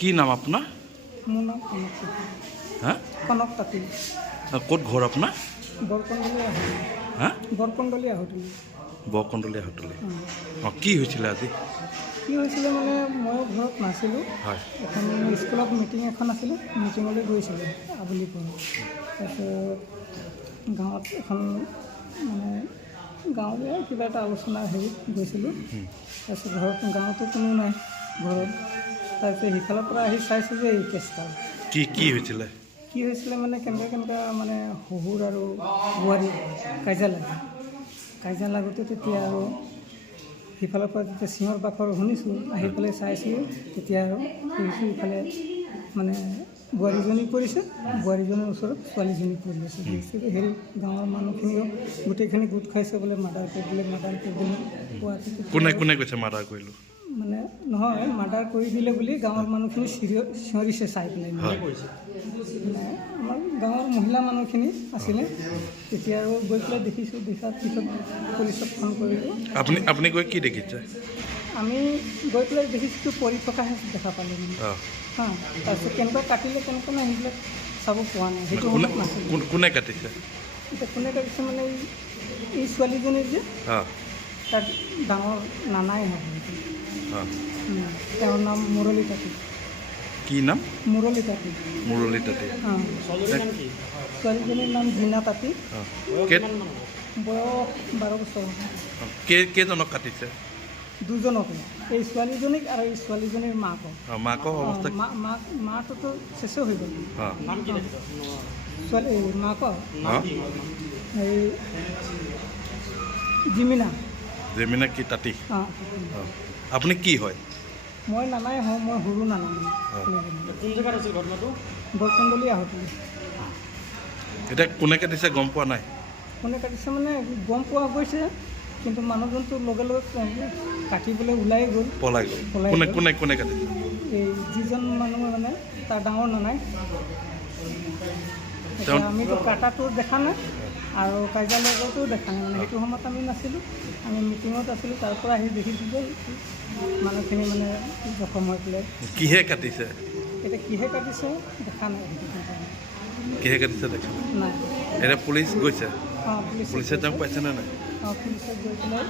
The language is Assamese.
কি নাম আপোনাৰ? মোৰ নাম কনক তাঁতী। হা? কনক তাঁতী। ক'ত ঘৰ আপোনাৰ? বৰকণ্ডলী আহোঁতে। হা? বৰকণ্ডলী আহোঁতে। বৰকণ্ডলীয়া হোটেল। অঁ, কি হৈছিলে আজি? কি হৈছিলে মানে ময়ো ঘৰত নাছিলোঁ। হয়। এখন স্কুলত মিটিং এখন আছিলে, মিটিঙলৈ গৈছিলোঁ আবেলি পৰত। তাৰপিছত গাঁৱত এখন মানে গাঁৱলীয়া কিবা এটা আলোচনাৰ হেৰিত গৈছিলোঁ। তাৰপিছত গাঁৱতো কোনো নাই ঘৰত। তাৰপিছত সিফালৰ পৰা আহি চাইছোঁ যে এই কেছটা। কি হৈছিলে? কি হৈছিলে মানে কেনেকুৱা মানে শহুৰ আৰু বোৱাৰী কাজিয়া লাগোঁতে তেতিয়া আৰু সিফালৰ পৰা যেতিয়া চিঞৰ বাখৰ শুনিছোঁ, আহি পেলাই চাইছোঁ, তেতিয়া আৰু শুনিছোঁ ইফালে মানে বোৱাৰীজনী পৰিছে, বোৱাৰীজনীৰ ওচৰত ছোৱালীজনী পৰি আছে। হেৰি গাঁৱৰ মানুহখিনিও গোটেইখিনি গোট খাইছে বোলে মাৰ্ডাৰ কৰি দিলে। কোনে কৈছে মাৰ্ডাৰ কৰিলোঁ? মানে নহয়, মাৰ্ডাৰ কৰি দিলে বুলি গাঁৱৰ মানুহখিনি চিঞৰিছে চাই পেলাই। মানে আমাৰ গাঁৱৰ মহিলা মানুহখিনি আছিলে। তেতিয়া আৰু গৈ পেলাই দেখিছোঁ, দেখাৰ পিছত পুলিচক ফোন কৰিলোঁ। আপুনি গৈ কি দেখিছে? আমি গৈ পেলাই দেখিছোঁ পৰি থকাহে দেখা পালোঁ মানে। হা, তাৰপিছত কেনেকুৱা কাটিলে কেনেকুৱা নাই সেইবিলাক চাব পোৱা নাই। সেইটো সময়ত নাছিল। কোনে কাটিছে? এতিয়া কোনে কাটিছে মানে এই ছোৱালীজনীৰ যে তাত ডাঙৰ নানাই হ'ব। তেওঁৰ নাম মুৰলী তাঁতী। কি নাম? মুৰলী তাঁতী। মুৰলী তাঁতী। ছোৱালীজনীৰ নাম জিনা তাঁতী। বয়স 12 বছৰ। কেইজনক কাটিছে? দুজনকে, এই ছোৱালীজনীক আৰু এই ছোৱালীজনীৰ মাকক। মাকৰ অৱস্থা? মাকতো চেচে হৈ গ'ল। ছোৱালী মাকৰ এই জিমিনা কি তাঁতী? আপুনি কি হয়? মই নানাই হওঁ, মই সৰু নানা। কোন জেগাত আছিল ঘটনাটো? বৰকণ্ডলী আহোঁতে। এতিয়া কোনে কাটিছে গম পোৱা নাই? কোনে কাটিছে মানে গম পোৱা গৈছে, কিন্তু মানুহজনটো লগে কাটিবলৈ ওলাই গ'ল। পলাই গ'ল। কোনে কাটিছে? এই যিজন মানুহ মানে তাৰ ডাঙৰ নানাই। আমিতো কাটাটো দেখা নাই আৰু কাজিয়া লগাটো দেখা নাই। মানে সেইটো সময়ত আমি নাছিলোঁ, আমি মিটিঙত আছিলোঁ। তাৰ পৰা আহি দেখিছোঁ যে মানুহখিনি মানে জখম হৈ পেলাই। কিহে কাটিছে? এতিয়া কিহে কাটিছে দেখা নাই। কিহে কাটিছে দেখা নাই। এতিয়া পুলিচ গৈছে? পুলিচে পুলিচে তেওঁক পাইছেনে নাই? পুলিচে গৈ পেলাই